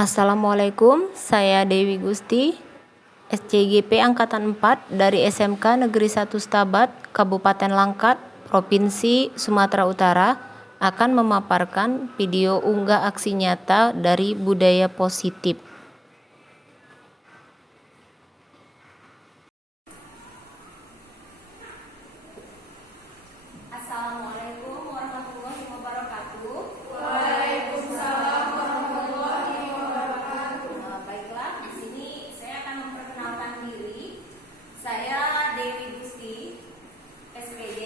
Assalamualaikum, saya Dewi Gusti, SCGP Angkatan 4 dari SMK Negeri 1 Stabat, Kabupaten Langkat, Provinsi Sumatera Utara, akan memaparkan video unggah aksi nyata dari budaya positif. Assalamualaikum warahmatullahi wabarakatuh. Waalaikumsalam warahmatullahi wabarakatuh. Baiklah, di sini saya akan memperkenalkan diri. Saya Dewi Gusti, SPD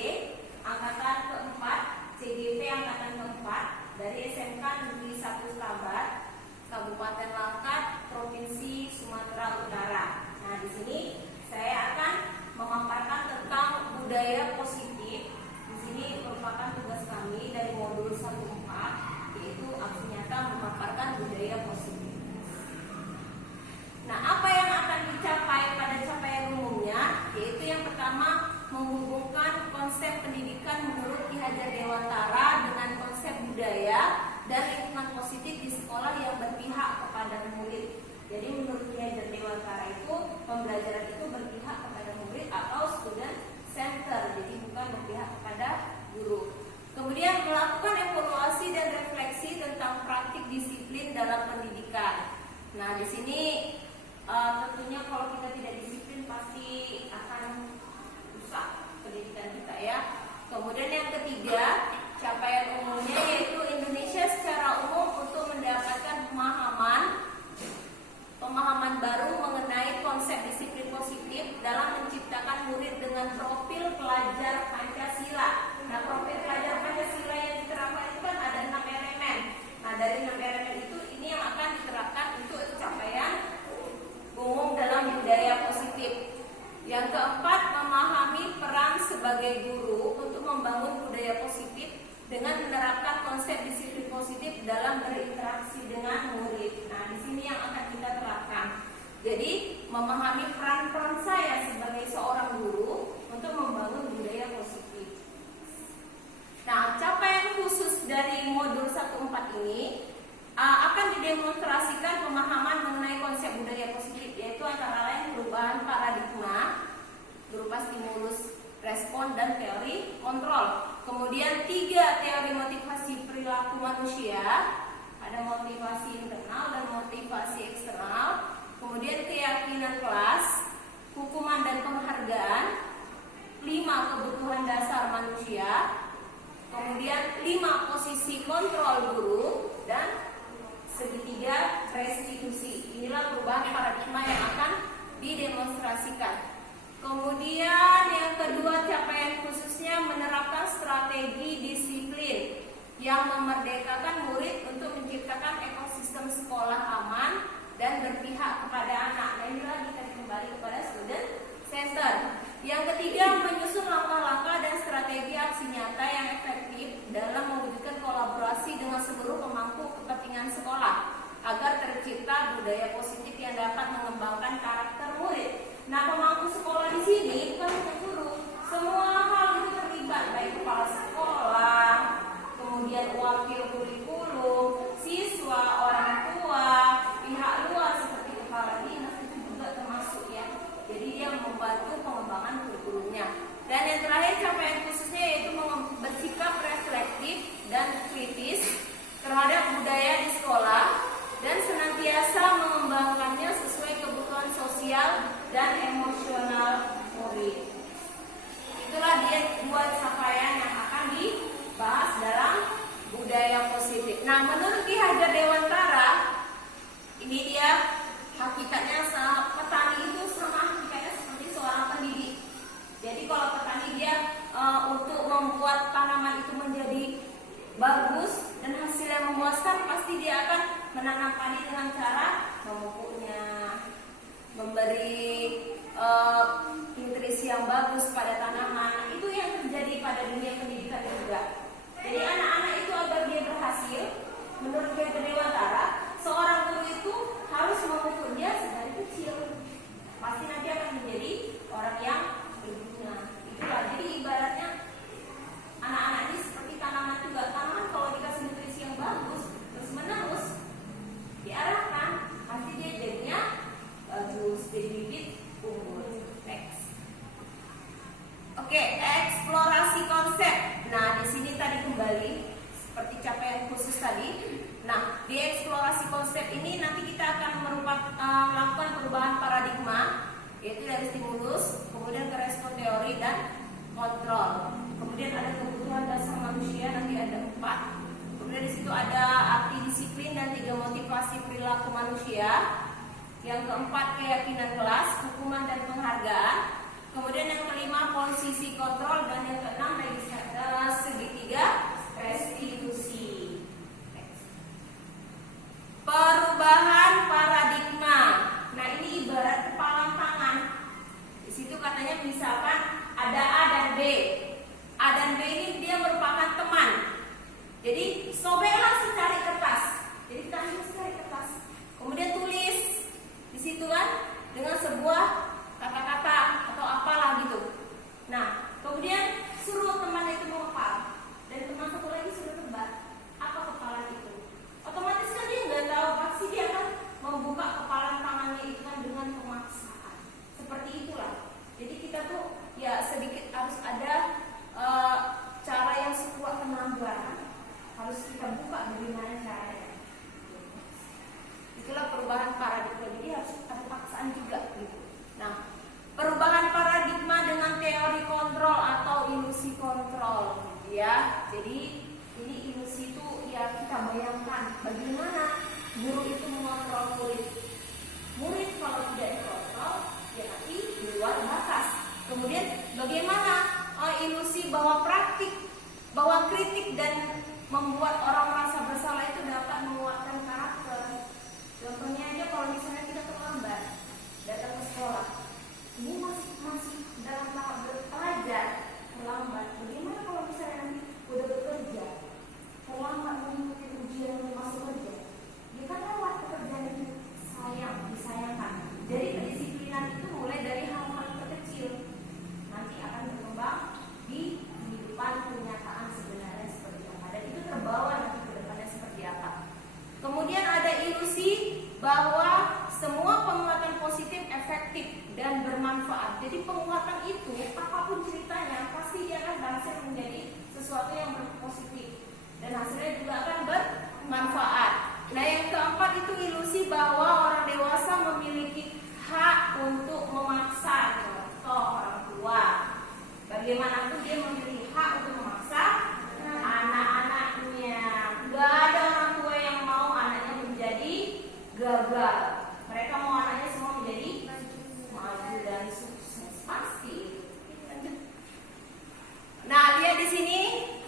Angkatan keempat, CGP Angkatan keempat dari SMK Negeri 1 Stabat, Kabupaten Langkat, Provinsi Sumatera Utara. Nah, di sini saya akan memaparkan tentang budaya positif. Ini merupakan tugas kami dari modul 1.4, yaitu aksi nyata memaparkan budaya positif. Nah, apa yang akan dicapai pada capaian umumnya? Yaitu yang pertama, menghubungkan konsep pendidikan menurut Ki Hajar Dewantara dengan konsep budaya dan lingkungan positif di sekolah yang berpihak kepada murid. Jadi menurut Ki Hajar Dewantara itu, pembelajaran itu berpihak kepada murid atau student center, jadi bukan berpihak kepada guru. Kemudian melakukan evaluasi dan refleksi tentang praktik disiplin dalam pendidikan. Nah, di sini tentunya kalau kita tidak disiplin pasti akan rusak pendidikan kita ya. Kemudian yang ketiga, capaian umumnya yaitu Indonesia secara umum untuk mendapatkan pemahaman baru mengenai konsep disiplin positif dalam menciptakan murid dengan profil pelajar Pancasila. Nah, profil pelajar Pancasila yang diterapkan itu kan ada 6 elemen. Nah, dari 6 elemen itu ini yang akan diterapkan untuk capaian umum dalam budaya positif. Yang keempat, memahami peran sebagai guru untuk membangun budaya positif dengan menerapkan konsep disiplin positif dalam berinteraksi dengan murid. Nah, di sini yang akan kita terapkan. Jadi, memahami peran saya sebagai seorang guru untuk membangun budaya positif. Nah, capaian khusus dari modul 1.4 ini akan didemonstrasikan pemahaman mengenai konsep budaya positif, yaitu antara lain perubahan paradigma berupa stimulus, respon, dan teori kontrol. Kemudian 3 teori motivasi perilaku manusia, ada motivasi internal dan motivasi eksternal. Kemudian keyakinan kelas, hukuman dan penghargaan, 5 kebutuhan dasar manusia, kemudian 5 posisi kontrol guru, dan segitiga restitusi. Inilah perubahan paradigma yang akan didemonstrasikan. Kemudian yang kedua, capaian khususnya menerapkan strategi disiplin yang memerdekakan murid untuk menciptakan ekosistem sekolah aman dan berpihak kepada anak. Nah, inilah kita kembali kepada student center. Yang ketiga, menyusun langkah-langkah dan strategi aksi nyata yang efektif dalam mewujudkan kolaborasi dengan seluruh pemangku kepentingan sekolah agar tercipta budaya positif yang dapat mengembangkan karakter murid. Nah, pemangku sekolah di sini bukan hanya guru, semua hal itu terlibat, baik kepala sekolah, kemudian wakil kurikulum, siswa, orang tua, pihak luar seperti kepala dinas itu juga termasuk ya. Jadi dia membantu pengembangan kurikulumnya. Dan yang terakhir, capaian khususnya yaitu bersikap reflektif dan kritis terhadap budaya di sekolah dan senantiasa mengembangkannya sesuai kebutuhan sosial dan emosional murid. Itulah dia 2 capaian yang akan dibahas dalam budaya positif. Nah, menurut Ki Hajar Dewantara, ini dia hakikatnya petani itu sama hakikatnya seperti seorang pendidik. Jadi kalau petani dia untuk membuat tanaman itu menjadi bagus dan hasil yang memuaskan, pasti dia akan menanam padi dengan cara memupuknya, memberi nutrisi yang bagus pada tanaman. Itu yang terjadi pada dunia pendidikan juga. Jadi anak-anak itu agar dia berhasil, menurut Ki Hajar Dewantara, seorang guru itu harus memupuk dia sedari kecil. Pasti nanti akan menjadi orang yang berguna. Itulah, jadi ibaratnya anak-anak ini seperti tanaman juga. Tanaman kalau dikasih nutrisi yang bagus terus menerus diarahkan, motivasi konsep ini nanti kita akan melakukan perubahan paradigma, yaitu dari stimulus, kemudian ke respon teori dan kontrol. Kemudian ada kebutuhan dasar manusia, nanti ada 4. Kemudian di situ ada arti disiplin dan 3 motivasi perilaku manusia. Yang keempat keyakinan kelas, hukuman dan penghargaan. Kemudian yang kelima posisi kontrol dan yang keenam segitiga restitusi. Perubahan paradigma. Nah ini ibarat kepalan tangan. Di situ katanya misalkan ada A dan B. A dan B ini dia merupakan teman. Jadi sobeklah secari kertas. Jadi kita harus cari kertas. Kemudian tulis di situ kan dengan sebuah kata-kata atau apalah gitu. Nah kemudian suruh teman itu menghafal dan teman satu lagi suruh tebak apa kepalan itu. Otomatis kan dia nggak tahu, pasti dia akan membuka kepalan tangannya itu kan dengan pemaksaan. Seperti itulah. Jadi kita tuh ya sedikit harus ada cara yang sekuat kemampuan. Harus kita buka bagaimana caranya. Itulah perubahan paradigma. Jadi harus ada paksaan juga gitu. Nah, perubahan paradigma dengan teori kontrol atau ilusi kontrol, gitu ya. Jadi ini ilusi itu ya kita bayangkan bagaimana guru itu mengontrol murid. Murid kalau tidak dikontrol ya nanti di luar batas. Kemudian bagaimana ilusi bahwa kritik dan membuat orang merasa bersalah itu dapat menguatkan karakter. Contohnya aja kalau misalnya kita terlambat datang ke sekolah, ini masih dalam tahap belajar terlambat. Bagaimana kalau misalnya nanti udah bekerja terlambat mengikuti ujian masuk kerja? Dia kan lewat pekerjaan itu disayangkan. Jadi kedisiplinan itu mulai dari hal-hal terkecil nanti akan berkembang di kehidupan kenyataan sebenarnya seperti apa, dan itu terbawa nanti ke depannya seperti apa. Kemudian ada ilusi bahwa semua penguatan positif efektif dan bermanfaat. Jadi penguatan itu apapun ceritanya pasti dia akan berhasil menjadi sesuatu yang berpositif dan hasilnya juga akan bermanfaat. Nah yang keempat itu ilusi bahwa orang dewasa memiliki hak untuk memaksa, contoh orang tua. Bagaimanapun dia memiliki hak untuk memaksa anak-anaknya. Gak ada orang tua yang mau anaknya menjadi gagal. Mereka mau anaknya semua menjadi maju dan sukses pasti. Nah lihat di sini,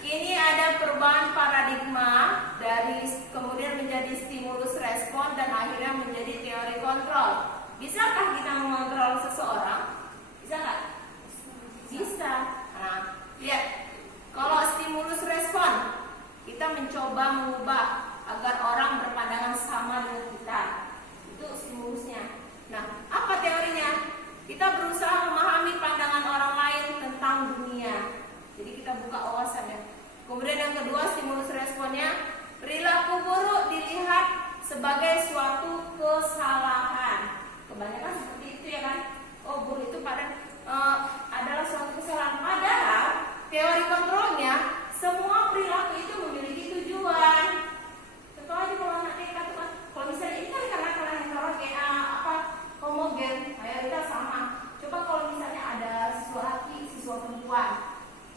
ini ada perubahan paradigma dari kemudian menjadi stimulus respon dan akhirnya menjadi teori kontrol. Bisakah kita mengontrol seseorang? Bisa nggak? Bisa. Nah, lihat. Kalau stimulus respon, kita mencoba mengubah agar orang berpandangan sama dengan kita. Itu stimulusnya. Nah, apa teorinya? Kita berusaha memahami pandangan orang lain tentang dunia. Jadi kita buka wawasannya. Kemudian yang kedua, stimulus responnya, perilaku buruk dilihat sebagai suatu kesalahan. Kebanyakan seperti itu ya kan? Oh, buruk itu adalah suatu kesalahan. Padahal teori kontrolnya, semua perilaku itu memiliki tujuan. Contoh aja kalau anak TK itu kan, kalau misalnya ini kan karena kalian homogen, mayoritas sama. Coba kalau misalnya ada siswa laki, siswa perempuan,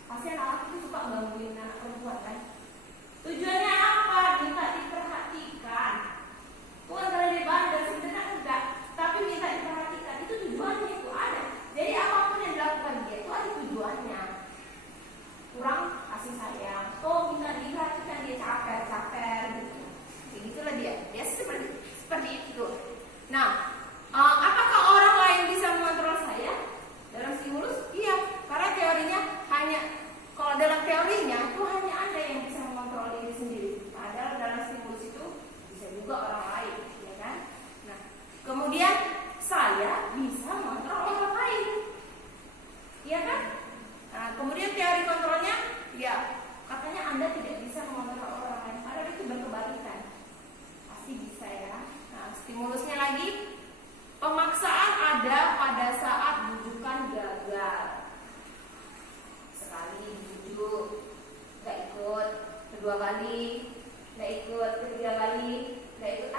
pasti anak laki itu suka gangguin anak perempuan kan? Tujuannya apa? Minta diperhatikan. Bukan karena dia bandel, sebenarnya enggak. Tapi minta diperhatikan, itu tujuannya itu ada. Jadi apapun yang dilakukan dia itu ada tujuannya. Kurang kasih sayang,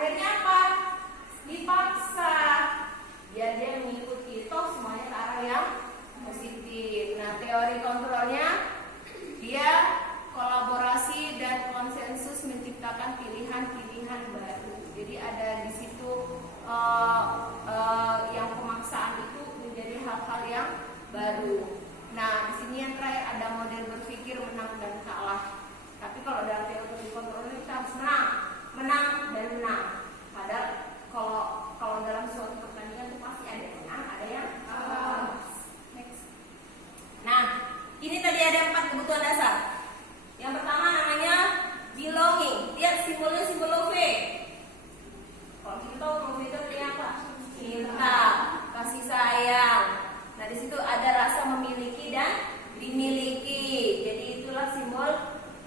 Akhirnya apa? Dipaksa biar dia mengikuti, toh semuanya ke arah yang positif. Nah, teori kontrolnya dia kolaborasi dan konsensus menciptakan pilihan-pilihan baru. Jadi ada di situ yang pemaksaan itu menjadi hal-hal yang baru. Nah, di sini yang terakhir ada model berpikir menang dan kalah. Tapi kalau dalam teori kontrol kita harus menang dan menang. Padahal kalau dalam suatu pertandingan itu pasti ada yang menang, ada yang kalah. Next. Nah, ini tadi ada 4 kebutuhan dasar. Yang pertama namanya belonging. Lihat simbolnya simbol love. Kalau kita tahu love itu artinya apa? Cinta, kasih sayang. Nah, di situ ada rasa memiliki dan dimiliki. Jadi itulah simbol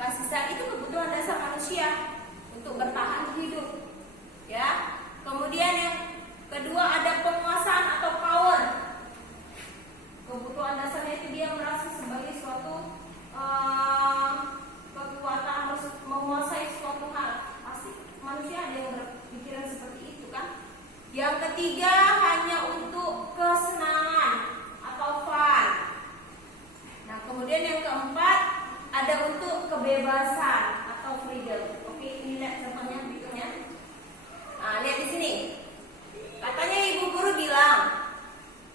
kasih sayang. Itu kebutuhan dasar manusia untuk bertahan hidup. Ya. Kemudian yang kedua ada penguasaan atau power. Kebutuhan dasarnya itu dia merasa sebagai suatu kekuatan, harus menguasai suatu hal. Pasti manusia ada yang berpikiran seperti itu kan. Yang ketiga hanya untuk kesenangan atau fun. Nah, kemudian yang keempat ada untuk kebebasan atau freedom. Oke, ini lihat contohnya berikutnya. Nah, lihat di sini. Katanya ibu guru bilang,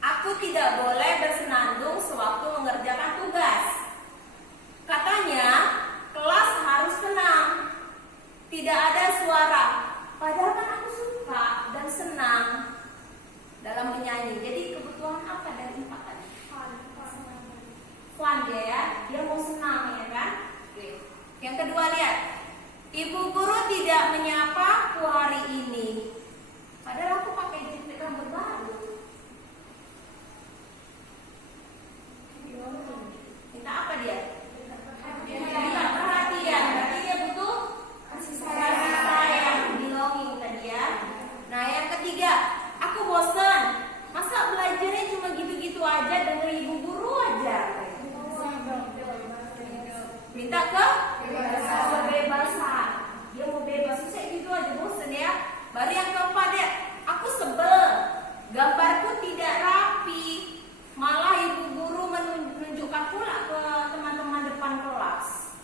aku tidak boleh bersenandung sewaktu mengerjakan tugas. Katanya, kelas harus tenang, tidak ada suara. Padahal kan aku suka dan senang dalam menyanyi. Jadi kebutuhan apa dari 4 tadi? Fun dia ya, dia mau senang ya kan? Oke. Yang kedua lihat, ibu guru tidak menyapaku hari ini. Padahal aku pakai jepit rambut baru. Minta apa dia? Minta perhatian. Berarti dia butuh kasih sayang, belonging tadi ya. Nah, yang ketiga, aku bosan. Masa belajarnya cuma gitu-gitu aja dengan ibu guru aja. Minta kebebasan. Dia mau bebas, susah gitu aja, bosan ya. Baru yang keempat ya, aku sebel. Gambarku tidak rapi. Malah ibu guru menunjukkan pula ke teman-teman depan kelas.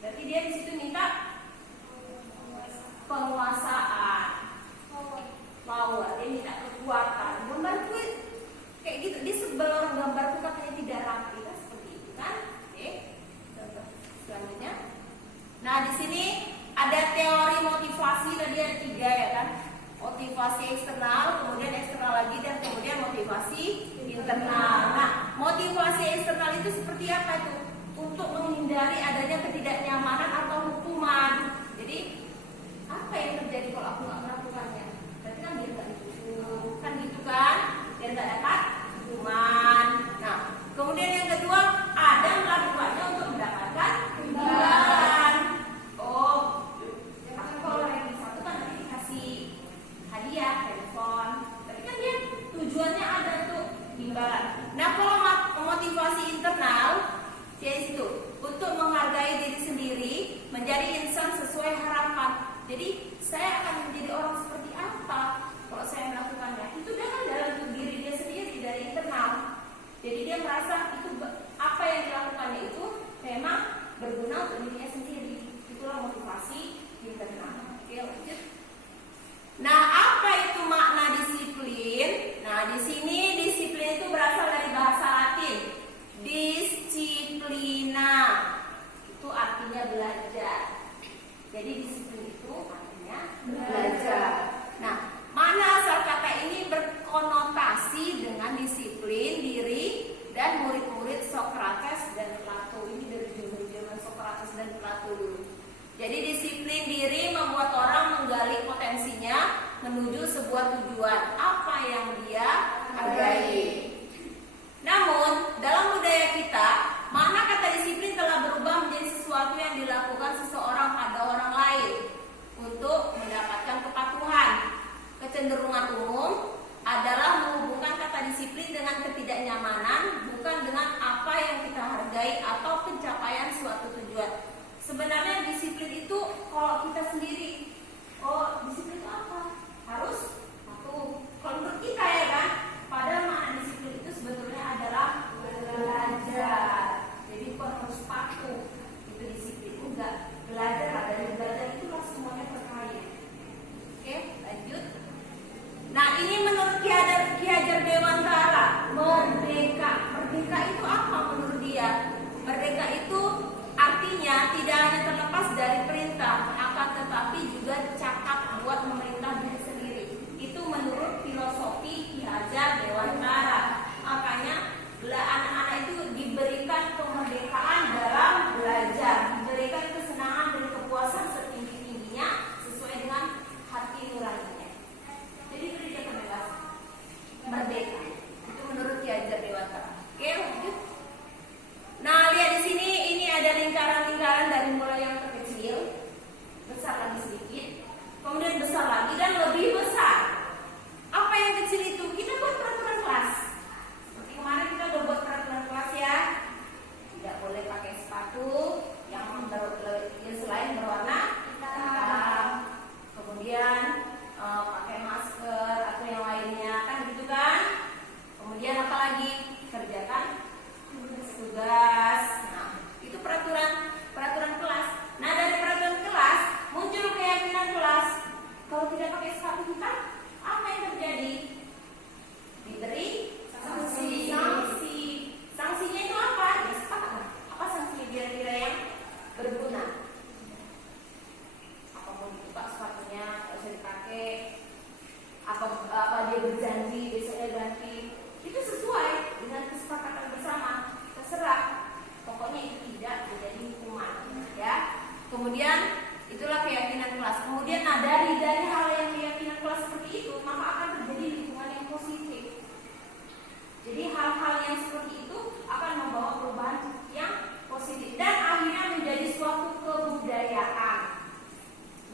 Berarti dia di situ minta penguasaan, power. Dia minta kekuatan. Gambarku kayak gitu, dia sebel orang gambarku katanya tidak rapi, kan seperti itu kan? Oke, contoh selanjutnya. Nah, di sini ada teori motivasi tadi ada 3 ya kan? Motivasi eksternal, kemudian eksternal lagi, dan kemudian motivasi internal. Nah, motivasi eksternal itu seperti apa itu? Untuk menghindari adanya ketidaknyamanan atau hukuman. Jadi apa yang terjadi kalau aku nggak melakukannya? Berarti kan biar nggak dihukum, kan gitu kan? Biar nggak dapat hukuman. Nah, kemudian yang kedua ada melakukannya untuk mendapatkan imbalan. Oh, kalau yang satu kan nanti dikasih hadiah, handphone. Tapi kan dia tujuannya ada untuk imbalan. Nah, kalau motivasi internal, yaitu itu untuk menghargai diri sendiri, menjadi insan sesuai harapan. Jadi saya akan menjadi orang seperti apa kalau saya melakukannya? Itu kan dalam diri dia sendiri, dari internal. Jadi dia merasa itu apa yang dilakukannya itu memang berguna untuk dirinya sendiri. Itulah motivasi internal. Oke, lanjut. Nah, apa itu makna disiplin? Nah, di sini disiplin itu berasal dari bahasa Latin. Disciplina. Itu artinya belajar. Jadi disiplin itu artinya belajar. Nah, makna asal kata ini berkonotasi dengan disiplin diri dan murid-murid Sokrates dan Plato. Ini dari zaman Sokrates dan Plato dulu. Jadi disiplin diri membuat orang menggali potensinya menuju sebuah tujuan apa yang dia hargai. Namun dalam budaya kita, makna kata disiplin telah berubah menjadi sesuatu yang dilakukan seseorang pada orang lain untuk mendapatkan kepatuhan. Kecenderungan umum adalah menghubungkan kata disiplin dengan ketidaknyamanan, bukan dengan apa yang kita hargai atau pencapaian suatu tujuan. Sebenarnya disiplin itu kalau kita sendiri Oh, disiplin itu apa? Harus satu. Kalau menurut kita ya kan, padahal makna disiplin itu sebetulnya adalah belajar. Jadi bukan harus patuh. Itu disiplin enggak. Belajar, dari belajar itulah semuanya terkait. Oke, lanjut. Nah, ini menurut Ki Hajar Dewantara, merdeka. Merdeka itu apa menurut dia? Merdeka itu artinya tidak hanya terlepas dari perintah, akan tetapi juga cakap buat memerintah diri sendiri. Itu menurut filosofi Ki Hajar Dewantara. Makanya anak-anak itu diberikan kemerdekaan dalam belajar, diberikan kesenangan dan kepuasan setinggi-tingginya sesuai dengan hati nuraninya. Jadi beri dia kebebasan, merdeka. Itu menurut Ki Hajar Dewantara. Oke, lanjut. Nah, lihat di sini, ini ada lingkaran-lingkaran dari mulai yang terkecil, besar lagi sedikit, kemudian besar lagi dan lebih besar. Apa yang kecil itu? Kita buat peraturan kelas. Seperti kemarin kita udah buat peraturan kelas ya. Tidak boleh pakai sepatu yang selain berwarna hitam. Kemudian pakai masker atau yang lainnya, kan gitu kan? Kemudian apa lagi? Kerjakan tugas. Nah, itu peraturan kelas. Nah, dari peraturan kelas muncul keyakinan kelas. Kalau tidak pakai sepatu hitam, apa yang terjadi? Diberi sanksi. Sanksinya itu apa? Ya, sepakat. Apa sanksi kira-kira yang berguna? Apa mau dibuka sepatunya, nggak usah dipakai? Apa dia berjanji besoknya ganti? Itu sesuai dengan kesepakatan bersama. Terserah, pokoknya itu tidak menjadi hukuman, ya. Kemudian itulah keyakinan kelas. Kemudian dari hal yang keyakinan kelas seperti itu, maka akan terjadi lingkungan yang positif. Jadi hal-hal yang seperti itu akan membawa perubahan yang positif dan akhirnya menjadi suatu kebudayaan.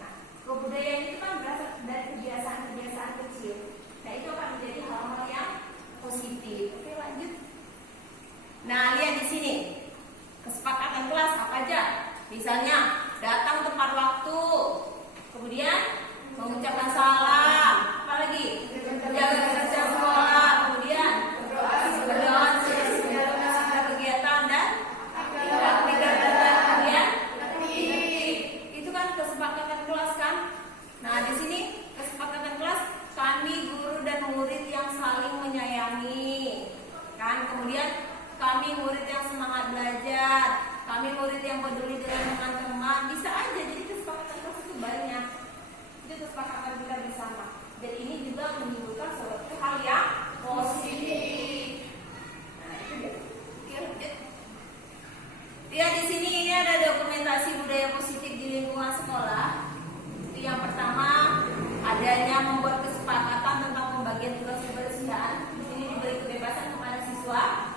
Nah, kebudayaan itu kan berasal dari kebiasaan-kebiasaan kecil. Nah, itu akan menjadi hal-hal yang positif. Oke, lanjut. Nah, lihat di sini. Kesepakatan kelas apa aja? Misalnya, datang tepat waktu. Kemudian mengucapkan salam. Apa lagi? Jaga kerja sekolah. Kemudian berdoa segala kegiatan dan kemudian itu kan kesepakatan kelas kan? Nah, di sini kesepakatan kelas, kami guru dan murid yang saling menyayangi. Kan? Kemudian kami murid yang semangat belajar, kami murid yang peduli dengan teman-teman. Bisa aja, jadi kesepakatan kelas itu banyak. Itu kesepakatan kita bersama. Dan ini juga menimbulkan suatu hal yang positif. Nah, itu dia. Oke, lanjut. Ya, di sini ini ada dokumentasi budaya positif di lingkungan sekolah. Itu yang pertama, adanya membuat kesepakatan tentang pembagian tugas kebersihan. Di sini diberi kebebasan kepada siswa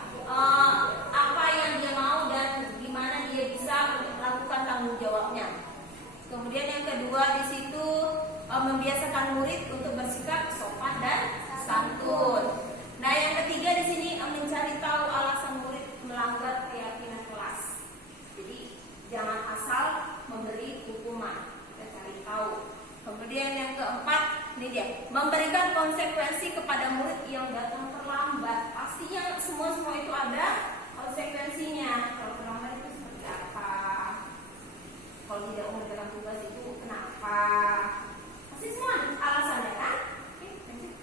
apa yang dia mau dan gimana dia bisa melakukan tanggung jawabnya. Kemudian yang kedua di situ membiasakan murid untuk bersikap sopan dan santun. Nah, yang ketiga di sini mencari tahu alasan murid melanggar keyakinan kelas. Jadi jangan asal memberi hukuman, kita cari tahu. Kemudian yang keempat, ini dia, memberikan konsekuensi kepada murid yang datang terlambat. Pastinya semua itu ada konsekuensinya. Kalau terlambat itu seperti apa? Kalau tidak mengerjakan tugas itu kenapa? Pasti semua alasannya kan? Oke, lanjut.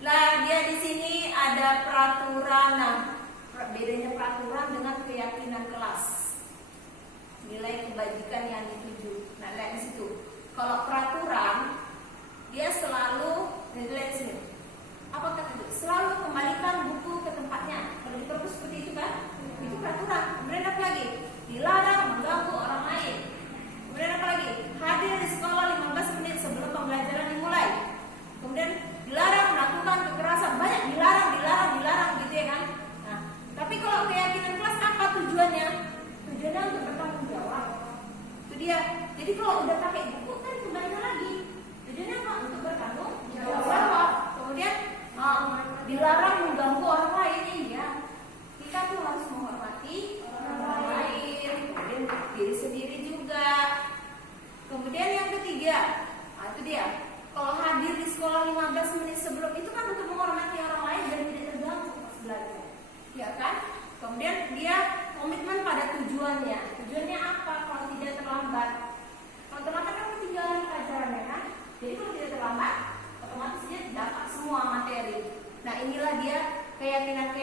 Lah, dia di sini ada peraturan. Nah, bedanya peraturan dengan keyakinan kelas. Nilai kebajikan yang dituju. Nah, lihat di situ. Kalau peraturan, dia selalu, lihat di sini. Apa kata itu? Selalu kembalikan buku ke tempatnya. Kalau di perpus seperti itu kan? Itu peraturan. Kemudian apa lagi? Dilarang mengganggu orang lain. Kemudian apa lagi? Hadir di sekolah 15 menit sebelum pembelajaran dimulai. Kemudian dilarang melakukan kekerasan. Banyak dilarang gitu ya kan? Nah, tapi kalau keyakinan kelas apa tujuannya? Tujuannya untuk bertanggung jawab. Itu dia. Jadi kalau udah pakai buku kan kembali lagi. sekolah 15 menit sebelum itu kan untuk menghormati orang lain dan tidak terganggu pas belajar, ya kan? Kemudian dia komitmen pada tujuannya. Tujuannya apa? Kalau tidak terlambat, kalau terlambat kan ketinggalan pelajarannya kan? Jadi kalau tidak terlambat, otomatis dia dapat semua materi. Nah inilah dia keyakinan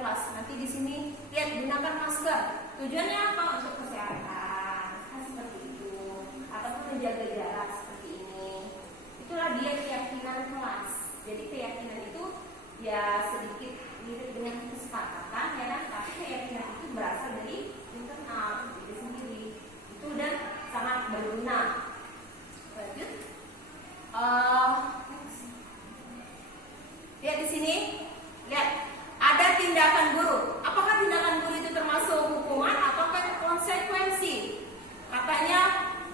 kelas. Nanti di sini lihat gunakan masker. Tujuannya apa? Untuk kesehatan, nah, seperti itu. Ataupun menjaga jarak seperti ini. Itulah dia keyakinan kelas. Jadi keyakinan itu ya sedikit mirip dengan kesepakatan ya kan, tapi keyakinan itu berasal dari internal diri sendiri. Itu dan sangat berguna. Lanjut. Lihat di sini, lihat ada tindakan guru. Apakah tindakan guru itu termasuk hukuman atau konsekuensi? Katanya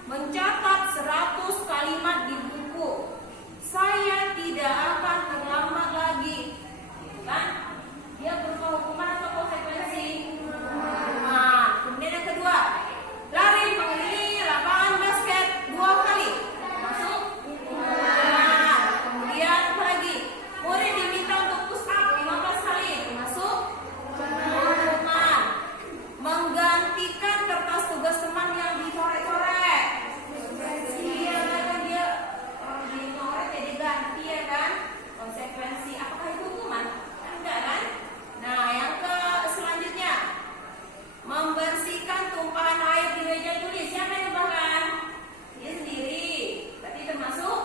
mencatat 100 kalimat di buku. Saya tidak akan terlambat lagi. Kan? Dia berupa hukuman atau konsekuensi? Nah, kemudian yang kedua, lari mengelilingi lapangan basket 2 kali. Masuk? Hukuman. Kemudian apa lagi? Murid diminta untuk push up 15 kali. Masuk? Hukuman. Menggantikan kertas tugas teman yang dicoret-coret. Iya, dia dicoret jadi ganti ya kan? Konsekuensi. Apakah itu hukuman? Enggak kan? Nah, yang selanjutnya, membersihkan tumpahan air di meja tulis. Siapa yang bahkan? Dia sendiri. Tapi termasuk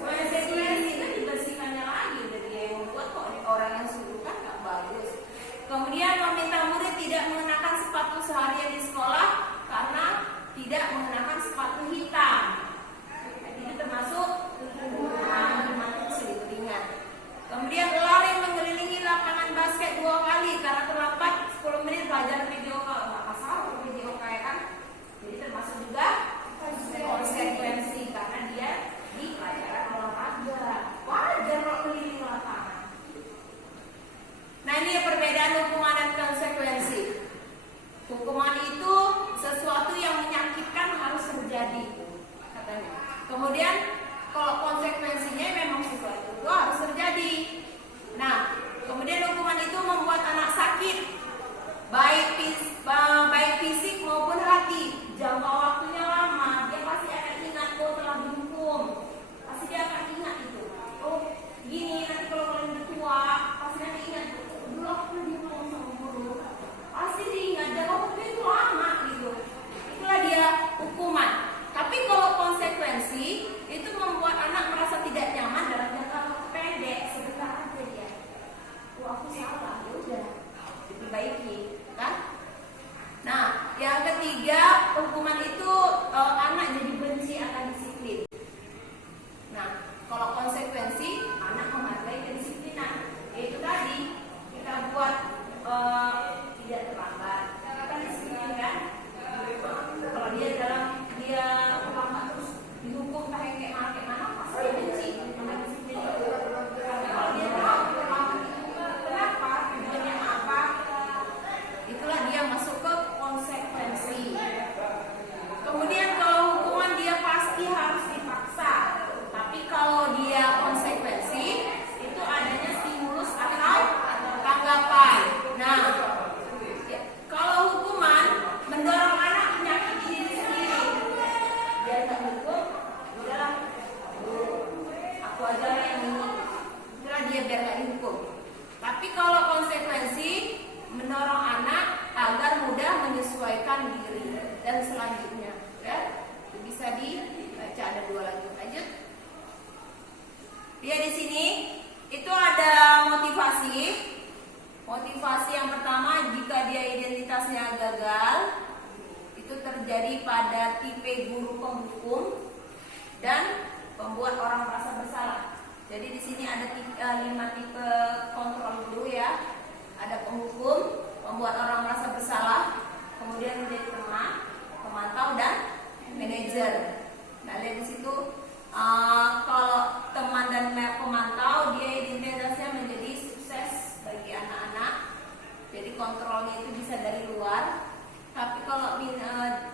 konsekuensi itu dibersihkannya lagi. Jadi dia yang membuat kok orang yang suruh kan nggak bagus. Kemudian meminta murid tidak mengenakan sepatu seharian di sekolah karena tidak mengenakan sepatu hitam. Jadi itu termasuk hukuman sedikit ringan. Kemudian lari mengelilingi lapangan basket 2 kali karena terlambat 10 menit belajar video call. Nggak masalah video call kan? Jadi termasuk juga konsekuensi karena dia di pelajaran olahraga. Wajar kalau keliling lapangan. Nah ini perbedaan hukuman dan konsekuensi. Hukuman itu sesuatu yang menyakitkan harus terjadi, katanya. Kemudian kalau konsekuensinya memang sesuatu itu harus terjadi. Nah, kemudian hukuman itu membuat anak sakit, baik fisik maupun hati. Jangka waktunya lama, dia pasti akan ingat oh telah dihukum. Pasti dia akan ingat itu. Oh gini nanti kalau kalian udah tua, pasti nanti ingat. Dulu aku pernah dihukum sama guru. Pasti diingat jangka waktunya itu lama gitu. Itulah dia hukuman. Tapi kalau konsekuensi itu membuat anak merasa tidak nyaman dalam jangka waktu pendek, sebentar aja dia. Oh aku salah, ya udah diperbaiki, kan? Nah, yang ketiga hukuman itu anak jadi benci akan disiplin. Nah, kalau konsekuensi anak menghargai kedisiplinan. Yaitu tadi kita buat tidak terlambat. Kita disiplin kan? Kalau dia terlambat terus dihukum kayak mana pasti dia benci dengan disiplin itu. Tapi kalau dia tahu terlambat itu kenapa, tujuannya apa, itulah dia masuk ke konsekuensi. Kemudian kalau hukuman dia pasti harus dipaksa. Tapi kalau dia konsekuensi itu adanya stimulus atau tanggapan. Nah, kalau hukuman mendorong anak menyakiti diri sendiri. Dia tak hukum, udahlah, aku aja yang ini. Itulah dia biar gak dihukum. Tapi kalau konsekuensi mendorong anak agar mudah menyesuaikan diri dan selanjutnya, ya, itu bisa dibaca ada 2 lagi. Lanjut. Dia di sini itu ada motivasi. Motivasi yang pertama, jika dia identitasnya gagal, itu terjadi pada tipe guru penghukum dan pembuat orang merasa bersalah. Jadi di sini ada 5 tipe kontrol guru ya. Ada penghukum, membuat orang merasa bersalah, kemudian menjadi teman, pemantau dan manajer. Nah lihat di situ, kalau teman dan pemantau dia identitasnya menjadi sukses bagi anak-anak. Jadi kontrolnya itu bisa dari luar. Tapi kalau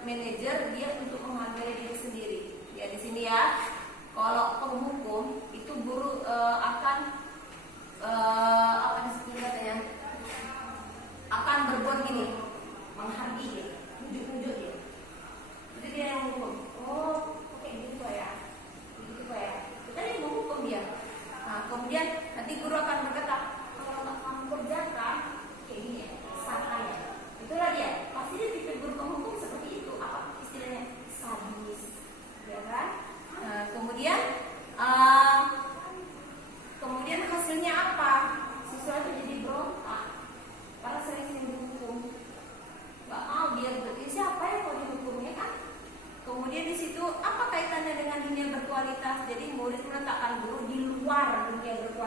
manajer dia untuk menghargai diri sendiri. Ya di sini ya. Kalau penghukum itu guru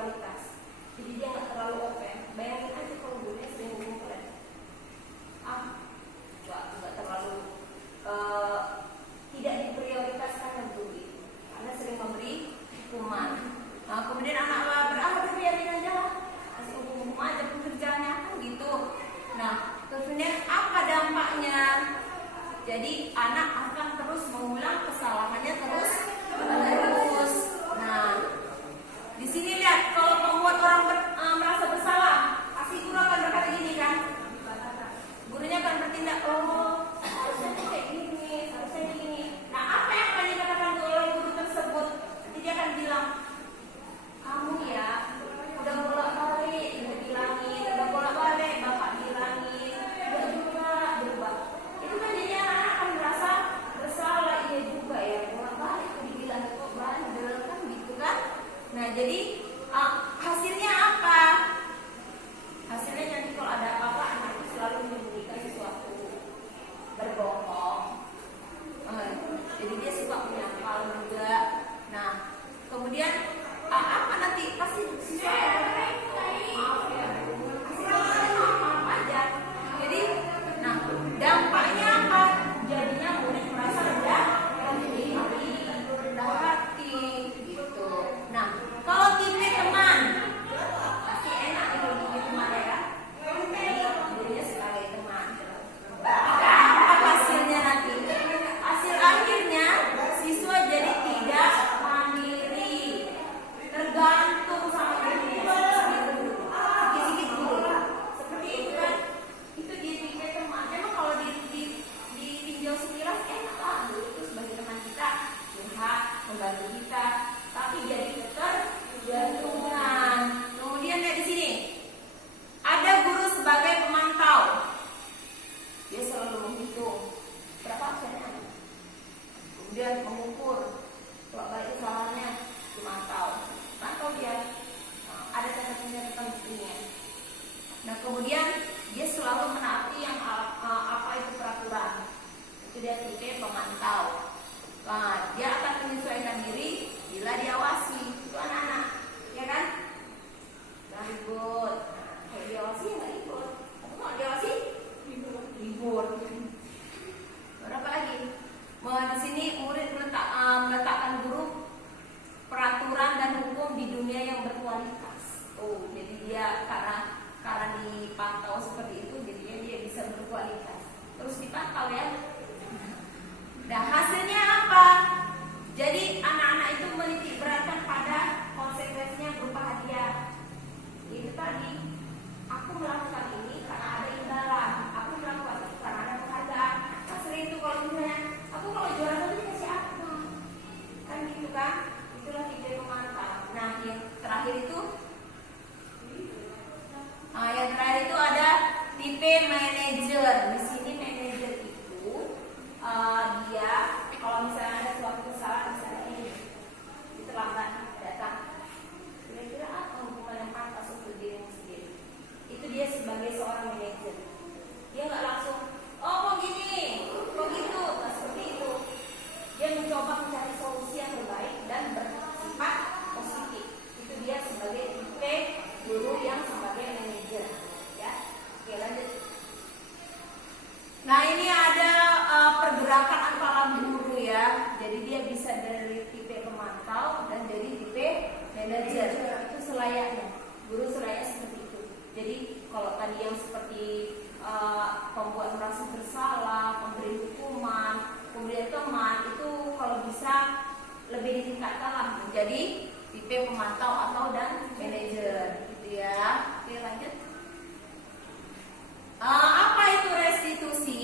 berkualitas. Jadi dia nggak terlalu open. Bayangin aja kalau gurunya sering ngomong keren. Nggak terlalu tidak diprioritaskan guru karena sering memberi hukuman. Nah, kemudian anak biarin aja lah, kasih hukum aja pekerjaannya kan gitu. Nah, kemudian apa dampaknya? Jadi anak akan terus mengulang kesalahannya terus menerus. Nah, di sini lihat kalau membuat orang merasa bersalah, pasti guru akan berkata gini kan? Gurunya akan bertindak, harusnya kayak gini, harusnya gini. Nah, apa yang akan dikatakan oleh guru tersebut? Nanti dia akan bilang, kamu ya udah bolak-balik dibilangin, udah bolak-balik bapak bilangin, udah juga berubah. Itu kan jadi anak akan merasa bersalah, iya juga ya bolak-balik dibilang kok bandel kan gitu kan. Nah, jadi hasilnya apa? Hasilnya nanti kalau ada apa-apa anak itu selalu menyembunyikan sesuatu, berbohong. Jadi dia suka menyangkal juga. Nah, kemudian apa nanti pasti siswa maaf ya, maaf aja. Jadi, nah dampaknya apa? Jadinya murid merasa rendah hati gitu. Nah, kalau tipe teman pasti enak kalau tipe teman ya. Jadi gurunya sebagai teman. Apa hasilnya nanti? Hasil akhirnya siswa jadi tidak mandiri, tergantung sama gurunya, sedikit dulu. Seperti itu kan? Itu jadi tipe teman. Memang kalau ditinjau sekilas enak lah, guru itu sebagai teman kita, curhat, membantu kita. Tapi jadi ketergantungan. Kemudian lihat di sini, ada guru sebagai pemantau. Dia selalu menghitung berapa absennya, kemudian mengukur kalau baik kesalahannya, dimantau. Pantau dia, ada catatan-catatan buktinya. Nah, kemudian dia selalu menaati yang apa itu peraturan. Itu dia tipe pemantau. Nah, dia akan menyesuaikan diri bila diawasi. Itu anak-anak, ya kan? Nah, ribut. Kalau diawasi ya nggak ribut. Tapi kalau diawasi ribut. Berapa lagi? Di sini murid meletakkan guru peraturan dan hukum di dunia yang berkualitas. Jadi dia karena dipantau seperti itu, jadinya dia bisa berkualitas. Terus dipantau ya. Nah, hasilnya apa? Jadi anak-anak itu menitik beratkan pada konsekuensinya berupa hadiah. Itu tadi, aku melakukan ini karena ada imbalan, aku melakukan itu karena ada penghargaan. Nah, sering itu kalau misalnya aku kalau juara satu dikasih apa? Kan gitu kan? Itulah tipe pemantau. Nah, yang terakhir itu ada tipe manajer. Di sini manajer itu dia kalau misalnya ada suatu kesalahan, misalnya ini terlambat datang, kira-kira apa hukuman yang pantas untuk dirimu sendiri? Itu dia sebagai seorang manajer. Dia nggak langsung, kok gini, kok gitu, nggak seperti itu. Dia mencoba mencari solusi yang terbaik dan bersifat positif. Itu dia sebagai tipe guru yang sebagai manajer. Ya, oke lanjut. Nah, ini ada pergerakan antara guru ya. Jadi dia bisa dari tipe pemantau dan jadi tipe manajer. Itu selayaknya. Guru selayaknya seperti itu. Jadi kalau tadi yang seperti pembuat merasa bersalah, memberi hukuman, kemudian teman, itu kalau bisa lebih ditingkatkan lah menjadi tipe pemantau atau dan manajer gitu ya. Oke lanjut. Apa itu restitusi?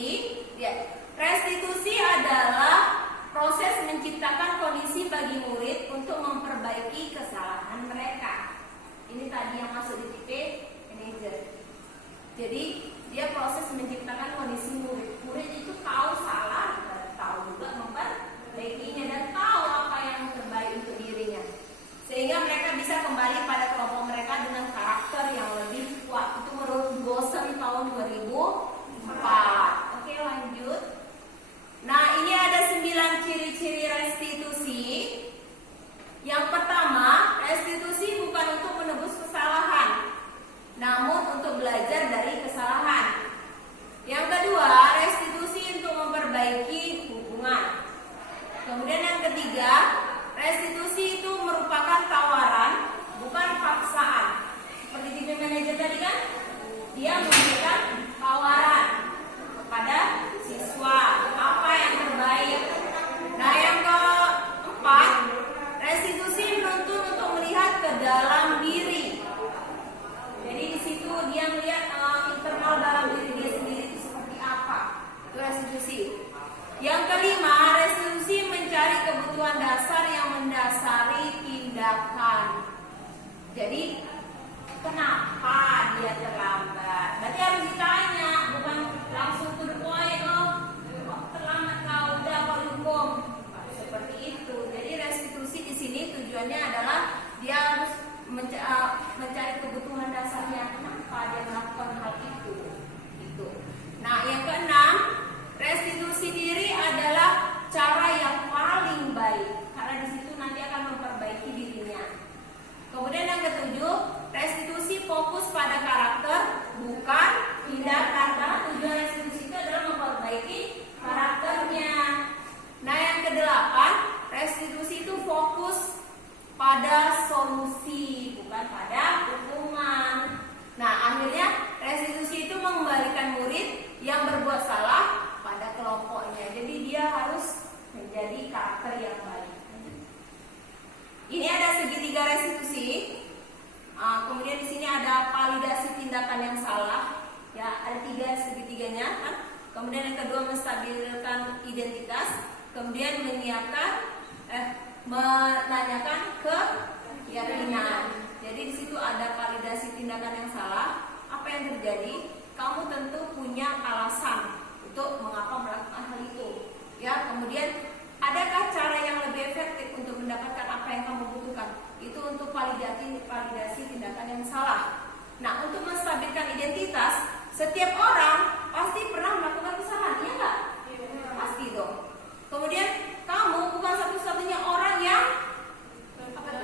Ya, restitusi adalah proses menciptakan kondisi bagi murid untuk memperbaiki kesalahan mereka. Ini tadi yang masuk di tipe manajer. Jadi dia proses menciptakan kondisi murid. Murid itu tahu salah, tahu juga memperbaikinya dan tahu apa yang terbaik untuk dirinya. Sehingga mereka bisa kembali pada kelompok mereka dengan karakter yang lebih kuat. Itu menurut Gosen tahun 2004. Oke lanjut. Nah, ini ada 9 ciri-ciri restitusi. Yang pertama, restitusi bukan untuk terlambat. Jadi kenapa dia terlambat? Berarti harus ditanya, bukan langsung to the point. Oh, terlambat kau, udah kau hukum. Seperti itu. Jadi restitusi di sini tujuannya adalah dia harus mencari kebutuhan dasarnya. Kenapa dia melakukan hal itu? Itu. Nah, yang keenam, restitusi diri adalah cara yang paling baik karena di situ nanti akan memperbaiki dirinya. Kemudian yang ketujuh, restitusi fokus pada karakter bukan tindakan. Karena tujuan restitusi itu adalah memperbaiki karakternya. Nah, yang kedelapan, restitusi itu fokus pada solusi bukan pada hukuman. Nah, akhirnya restitusi itu mengembalikan murid yang berbuat salah pada kelompoknya. Jadi dia harus menjadi karakter yang baik. Ini ada segitiga restitusi. Kemudian di sini ada validasi tindakan yang salah. Ya, ada 3 segitiganya kan. Kemudian yang kedua menstabilkan identitas. Kemudian menanyakan keyakinan. Jadi di situ ada validasi tindakan yang salah. Apa yang terjadi? Kamu tentu punya alasan untuk mengapa melakukan hal itu. Ya, kemudian adakah cara yang lebih efektif untuk mendapatkan apa yang kamu butuhkan? Itu untuk validasi tindakan yang salah. Nah, untuk menstabilkan identitas, setiap orang pasti pernah melakukan kesalahan, iya nggak? Pasti dong. Kemudian kamu bukan satu-satunya orang yang bukan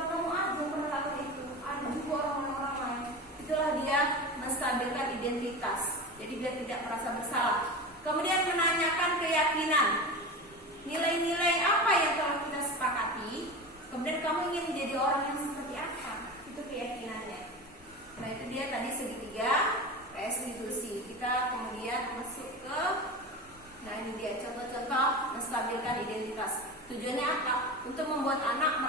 kamu aja yang pernah lakukan itu. Ada juga orang-orang lain. Itulah dia menstabilkan identitas. Jadi biar tidak merasa bersalah. Kemudian menanyakan keyakinan. Nilai-nilai apa yang telah kita sepakati. Kemudian kamu ingin menjadi orang yang seperti apa. Itu keyakinannya. Nah, itu dia tadi segitiga restitusi. Kita kemudian masuk ke, nah ini dia contoh-contoh menstabilkan identitas. Tujuannya apa? Untuk membuat anak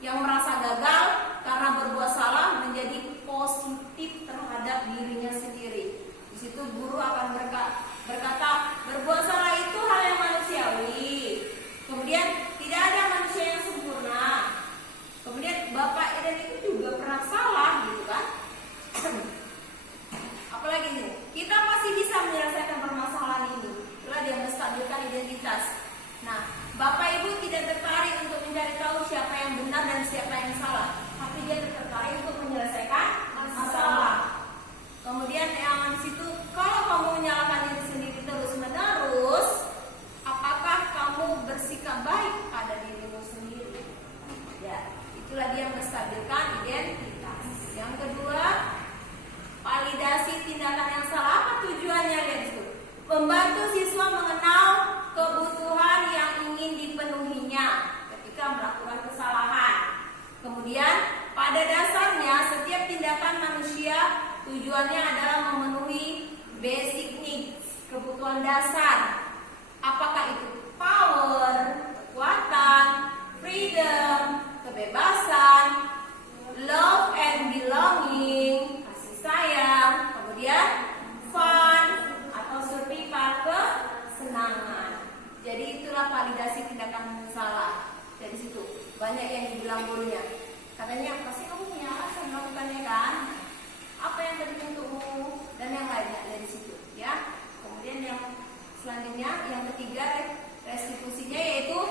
yang merasa gagal karena berbuat salah menjadi positif terhadap dirinya sendiri. Di situ guru akan berkata, berbuat salah itu hal yang manusiawi. Kemudian tidak ada manusia yang sempurna. Kemudian Bapak Eden itu juga pernah salah, gitu kan? Apalagi nih, kita masih bisa menyelesaikan permasalahan ini. Itulah dia menstabilkan identitas. Nah, Bapak Ibu tidak tertarik untuk mencari tahu siapa yang benar dan siapa yang salah, tapi dia tertarik untuk menyelesaikan masalah. Kemudian yang di situ, kalau kamu menyalahkan diri sendiri terus-menerus, apakah kamu bersikap baik pada dirimu sendiri? Ya, itulah dia menstabilkan identitas. Yang kedua, validasi tindakan yang salah. Apa tujuannya? Lihat itu. Membantu siswa mengenal kebutuhan yang ingin dipenuhinya ketika melakukan kesalahan. Kemudian, pada dasarnya setiap tindakan manusia tujuannya adalah memenuhi basic needs, kebutuhan dasar. Apakah itu power, kekuatan, freedom, kebebasan, love and belonging, kasih sayang, kemudian fun atau survival, kesenangan. Jadi itulah validasi tindakan salah. Dari situ banyak yang dibilang gurunya. Katanya pasti kamu punya alasan melakukannya kan? Apa yang penting untukmu dan yang lainnya dari situ, ya. Kemudian yang selanjutnya, yang ketiga restitusinya yaitu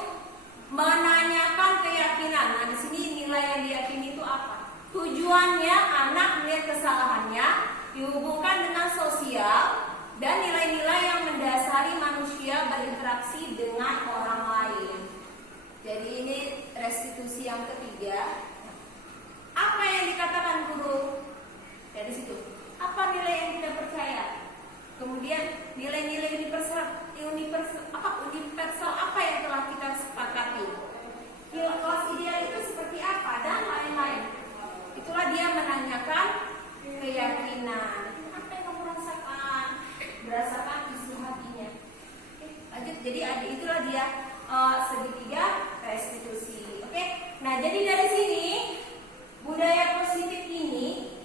menanyakan keyakinan. Nah, di sini nilai yang diyakini itu apa? Tujuannya anak melihat kesalahannya dihubungkan dengan sosial dan nilai-nilai yang mendasari manusia berinteraksi dengan orang lain. Jadi ini restitusi yang ketiga. Apa yang dikatakan guru? Dari situ. Apa nilai yang kita percaya? Kemudian nilai-nilai universal apa yang telah kita sepakati? Kelas ideal itu seperti apa dan lain-lain. Itulah dia menanyakan keyakinan. Apa yang kamu rasakan? Berdasarkan isi hatinya. Lanjut. Jadi itulah dia segitiga restitusi. Oke. Nah, jadi dari sini budaya positif ini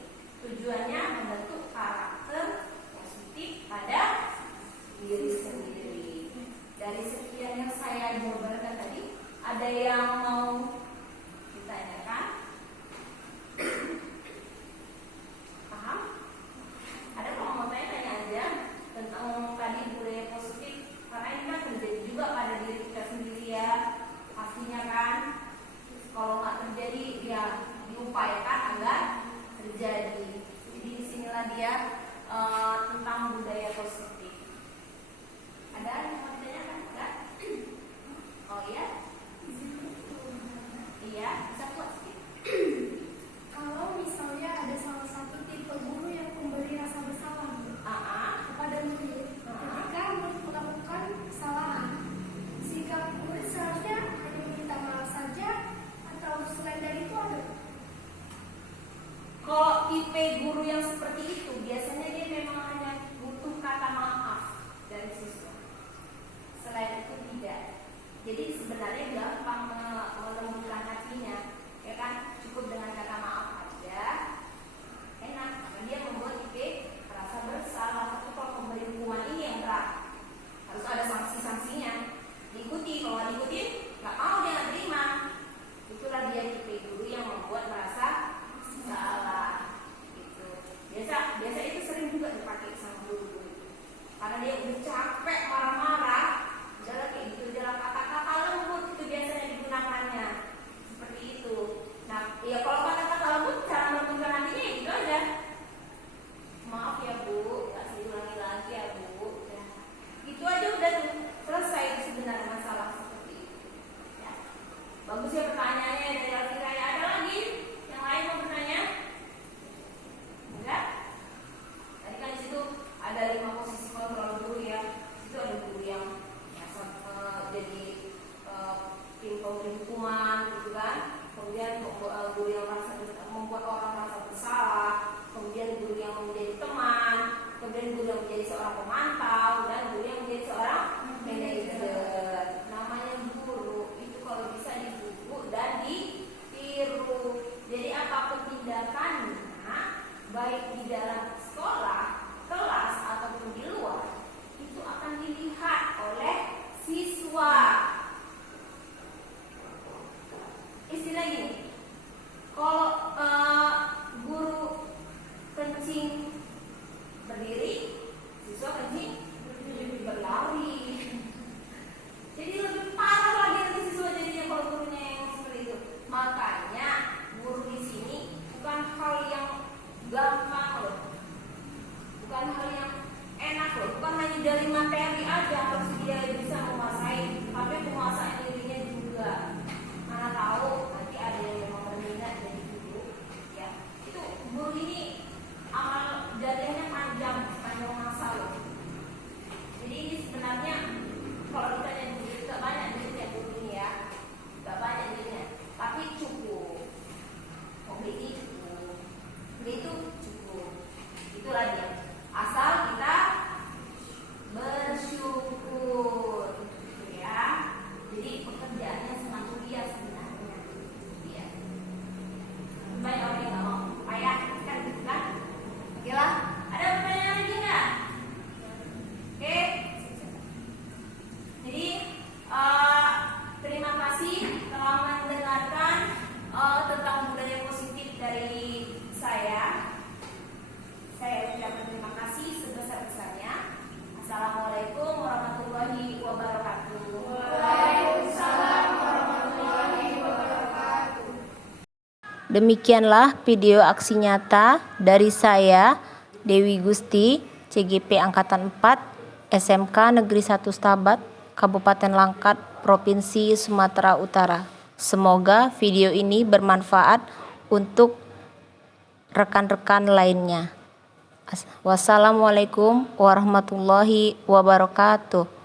tujuannya membentuk karakter positif pada diri sendiri. Dari sekian yang saya jabarkan Ada yang mau ditanyakan? Paham? Ada kalau mau tanya aja tentang tadi budaya positif, karena ini kan terjadi juga pada diri kita sendiri ya, pastinya kan. Kalau nggak terjadi ya diupayakan agar terjadi. Jadi disinilah dia tentang budaya positif. Ada yang mau ditanyakan? Enggak? Oh iya? Iya, bisa buat sedikit. Kalau misalnya ada salah satu tipe guru yang memberi rasa bersalah kepada murid ketika murid melakukan kesalahan, sikap murid seharusnya hanya meminta maaf saja atau selain dari itu ada? Kalau tipe guru yang seperti itu, biasanya dia memang hanya butuh kata maaf dari siswa. Selain itu tidak. Jadi sebenarnya gampang melembutkan hatinya, ya kan? Cukup dengan kata maaf aja, enak. Karena dia membuat tipe merasa bersalah. Tapi kalau memberi hukuman ini yang berat, harus ada sanksi-sanksinya. Diikuti, kalau nggak diikuti, nggak mau, dia nggak terima. Itulah dia tipe guru yang membuat merasa salah gitu. Biasa itu sering juga dipakai sama guru-guru, karena dia udah capek marah-marah, jalan kayak gitu, jalan kata-kata lembut itu biasanya digunakannya seperti itu. Nah, ya kalau kata-kata lembut, cara melembutkan hatinya ya gitu aja. Maaf ya Bu, kasih ulangi lagi ya Bu. Ya. Itu aja udah tuh selesai sebenarnya masalah seperti itu. Ya. Bagus ya pertanyaannya dari Alfira. Ya, ada lagi yang lain mau bertanya? Enggak? Tadi kan di situ ada 5 posisi kontrol guru ya. Di situ ada guru yang jadi tim pemberi hukuman gitu kan. Kemudian guru yang membuat orang merasa bersalah. Kemudian guru yang menjadi teman. Kemudian guru yang menjadi seorang pemantau, dan guru yang menjadi seorang manajer. Namanya guru itu kalau bisa dibuku dan ditiru. Jadi apapun tindakannya, baik di dalam sekolah, kelas ataupun di luar, itu akan dilihat oleh siswa. Istilah gini, kalau guru kencing berdiri, siswa kencing berlari. Jadi lebih parah lagi nanti siswa jadinya kalau gurunya yang seperti itu. Makanya guru di sini bukan hal yang gampang loh, bukan hal yang enak loh, bukan hanya dari materi aja harus dia bisa menguasai, tapi menguasai dirinya juga. Mana tahu nanti ada yang memang berminat jadi guru, ya. Itu guru ini amal jariahnya panjang masa loh. Jadi ini sebenarnya kalau kita jadi guru itu gak banyak duitnya guru ini ya, gak banyak duitnya, tapi cukup. Beli itu cukup. Itulah dia. Asal kita bersyukur, gitu ya. Jadi pekerjaannya sangat mulia sebenarnya. Ya. Banyak orang yang nggak mau payah kan gitu kan? Oke lah. Ada pertanyaan lagi nggak? Oke. Jadi terima kasih telah mendengarkan tentang budaya positif dari saya. Saya ucapkan terima kasih sebesar-besarnya. Assalamualaikum warahmatullahi wabarakatuh. Waalaikumsalam warahmatullahi wabarakatuh. Demikianlah video aksi nyata dari saya, Dewi Gusti, CGP Angkatan 4, SMK Negeri 1 Stabat, Kabupaten Langkat, Provinsi Sumatera Utara. Semoga video ini bermanfaat untuk rekan-rekan lainnya. Wassalamualaikum warahmatullahi wabarakatuh.